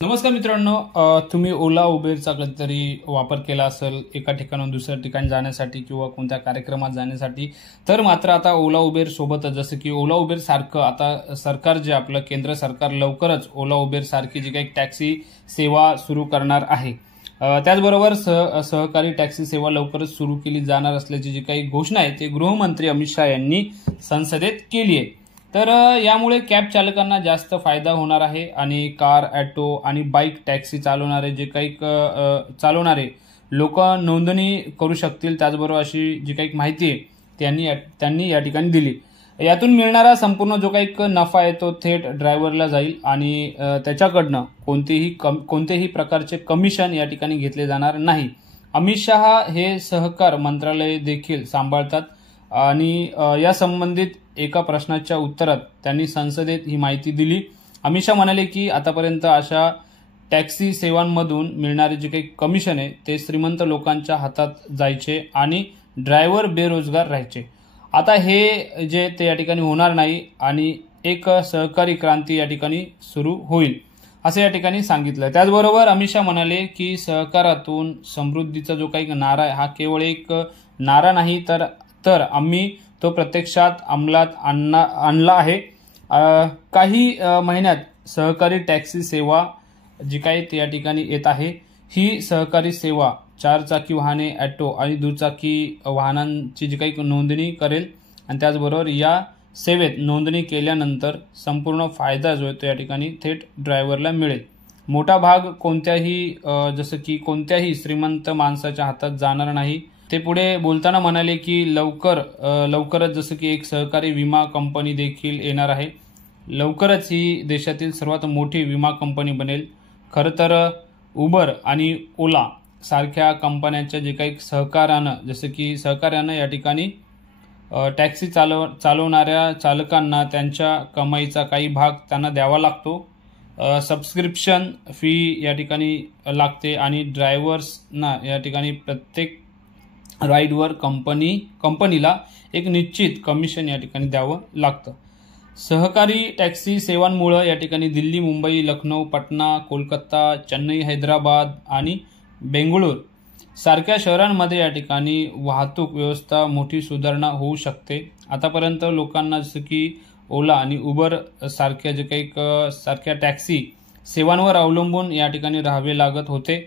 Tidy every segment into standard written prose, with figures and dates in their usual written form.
नमस्कार मित्रांनो, तुम्ही ओला उबेरचा कधीतरी वापर केला असेल एका ठिकाणाहून दुसऱ्या ठिकाणी जाण्यासाठी किंवा कोणत्या कार्यक्रमात जाण्यासाठी. तर मात्र आता ओला उबेर सोबतच जसं की ओला उबेर सारखं आता सरकार जे आपलं केंद्र सरकार लवकरच ओला उबेर सारखी जी काही टॅक्सी सेवा सुरू करणार आहे, त्याचबरोबर सहकारी टॅक्सी सेवा लवकरच सुरू केली जाणार असल्याची जी काही घोषणा आहे ते गृहमंत्री अमित शहा यांनी संसदेत केली आहे. तर यामुळे कॅब चालकांना जास्त फायदा होणार आहे आणि कार, ऑटो आणि बाईक टॅक्सी चालवणारे जे काही चालवणारे लोक नोंदणी करू शकतील. त्याचबरोबर अशी जी काही माहिती आहे त्यांनी या ठिकाणी दिली. यातून मिळणारा संपूर्ण जो काही नफा आहे तो थेट ड्रायव्हरला जाईल आणि त्याच्याकडनं कोणतेही प्रकारचे कमिशन या ठिकाणी घेतले जाणार नाही. अमित शहा हे सहकार मंत्रालय देखील सांभाळतात आणि या संबंधित एका प्रश्नाच्या उत्तरात त्यांनी संसदेत ही माहिती दिली. अमित शहा म्हणाले की आतापर्यंत अशा टॅक्सी सेवांमधून मिळणारे जे काही कमिशन आहे ते श्रीमंत लोकांच्या हातात जायचे आणि ड्रायव्हर बेरोजगार राहायचे. आता हे जे ते या ठिकाणी होणार नाही आणि एक सहकारी क्रांती या ठिकाणी सुरू होईल असं या ठिकाणी सांगितलं. त्याचबरोबर अमित शहा म्हणाले की सहकारातून समृद्धीचा जो काही नारा आहे हा केवळ एक नारा नाही तर आम्ही तो प्रत्यक्षात अंमलात आणला आहे. काही महिन्यात सहकारी टॅक्सी सेवा जी काही ते या ठिकाणी येत आहे, ही सहकारी सेवा चारचाकी वाहने, ऑटो आणि दुचाकी वाहनांची जी काही नोंदणी करेल आणि त्याचबरोबर या सेवेत नोंदणी केल्यानंतर संपूर्ण फायदा जो आहे तो या ठिकाणी थेट ड्रायव्हरला मिळेल. मोठा भाग जसं की कोणत्याही श्रीमंत माणसाच्या हातात जाणार नाही. ते पुढे बोलताना म्हणाले की लवकरच जसं की एक सहकारी विमा कंपनी देखील येणार आहे. लवकरच ही देशातील सर्वात मोठी विमा कंपनी बनेल. खरं तर उबर आणि ओला सारख्या कंपन्यांच्या जे काही सहकार्यानं या ठिकाणी टॅक्सी चालवणाऱ्या चालकांना त्यांच्या कमाईचा काही भाग त्यांना द्यावा लागतो. सबस्क्रिप्शन फी या ठिकाणी लागते आणि ड्रायव्हर्सना या ठिकाणी प्रत्येक राईडवर कंपनीला एक निश्चित कमिशन या ठिकाणी द्यावं लागतं. सहकारी टॅक्सी सेवांमुळे या ठिकाणी दिल्ली, मुंबई, लखनौ, पटना, कोलकाता, चेन्नई, हैदराबाद आणि बेंगळूर सारख्या शहरांमध्ये या ठिकाणी वाहतूक व्यवस्था मोठी सुधारणा होऊ शकते. आतापर्यंत लोकांना जसं की ओला आणि उबर सारख्या टॅक्सी सेवांवर अवलंबून या ठिकाणी राहावे लागत होते.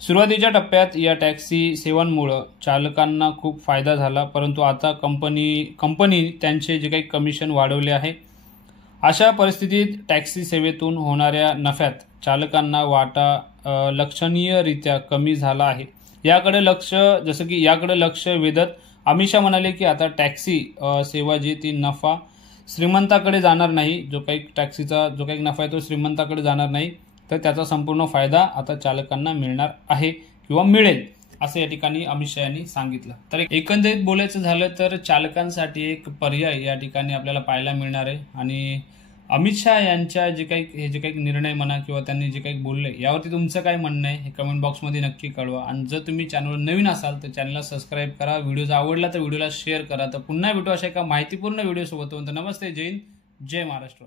सुरुवातीच्या टप्प्यात या टॅक्सी सेवांमुळे चालकांना खूप फायदा झाला, परंतु आता कंपनी त्यांचे जे काही कमिशन वाढवले आहे. अशा परिस्थितीत टॅक्सी सेवेतून होणाऱ्या नफ्यात चालकांना वाटा लक्षणीयरित्या कमी झाला आहे. याकडे लक्ष वेधत अमित शहा म्हणाले की आता टॅक्सी सेवा जी ती नफा श्रीमंताकडे जाणार नाही. जो काही नफा आहे तो श्रीमंताकडे जाणार नाही, तर त्याचा संपूर्ण फायदा आता चालकांना मिळणार आहे किंवा मिळेल असं या ठिकाणी अमित शहा यांनी सांगितलं. तर एकंदरीत बोलायचं झालं तर चालकांसाठी एक पर्याय या ठिकाणी आपल्याला पाहायला मिळणार आहे आणि अमित शहा यांच्या जे काही निर्णय म्हणा किंवा त्यांनी जे काही बोलले यावरती तुमचं काय म्हणणं आहे हे कमेंट बॉक्समध्ये नक्की कळवा. आणि जर तुम्ही चॅनलवर नवीन असाल तर चॅनलला सबस्क्राईब करा. व्हिडिओ आवडला तर व्हिडिओला शेअर करा. तर पुन्हा भेटू अशा एका माहितीपूर्ण व्हिडिओ सोबत. नमस्ते, जय हिंद, जय महाराष्ट्र.